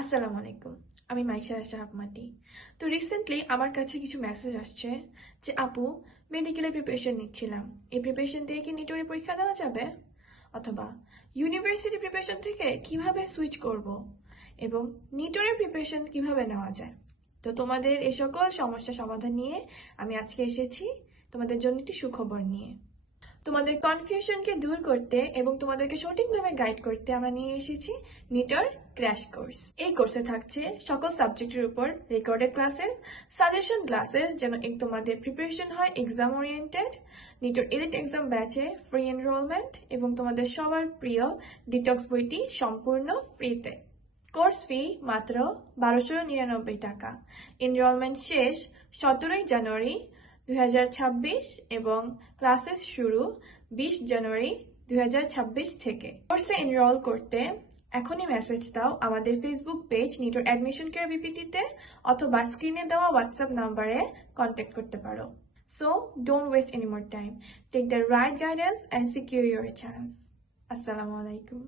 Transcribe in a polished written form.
আসসালামু আলাইকুম। আমি মাইশা শাহাব মাটি। তো রিসেন্টলি আমার কাছে কিছু মেসেজ আসছে যে আপু, মেডিকেলের প্রিপারেশন নিচ্ছিলাম, এই প্রিপারেশন দিয়ে কি নিটোরে পরীক্ষা দেওয়া যাবে? অথবা ইউনিভার্সিটি প্রিপারেশন থেকে কিভাবে সুইচ করব এবং নিটোরের প্রিপারেশন কিভাবে নেওয়া যায়। তো তোমাদের এই সকল সমস্যা সমাধান নিয়ে আমি আজকে এসেছি তোমাদের জন্য একটি সুখবর নিয়ে। তোমাদের কনফিউশনকে দূর করতে এবং তোমাদেরকে সঠিকভাবে গাইড করতে আমরা নিয়ে এসেছি নিটর ক্র্যাশ কোর্স। এই কোর্সে থাকছে সকল সাবজেক্টের উপর রেকর্ডেড ক্লাসেস, সাজেশন ক্লাসেস, যেন তোমাদের প্রিপারেশন হয় এক্সাম ওরিয়েন্টেড। নিটর এলিট এক্সাম ব্যাচে ফ্রি এনরোলমেন্ট এবং তোমাদের সবার প্রিয় ডিটক্স বইটি সম্পূর্ণ ফ্রিতে। কোর্স ফি মাত্র 1299 টাকা। এনরোলমেন্ট শেষ 17 জানুয়ারি 2026 এবং ক্লাসেস শুরু 20 জানুয়ারি 2026 থেকে। কোর্সে এনরোল করতে এখনই মেসেজ দাও আমাদের ফেসবুক পেজ নিটোর অ্যাডমিশন কেয়ার বিপিটিতে, অথবা স্ক্রিনে দেওয়া হোয়াটসঅ্যাপ নাম্বারে কন্ট্যাক্ট করতে পারো। So don't waste any more time. Take the right guidance and secure your chance. Assalamu alaikum.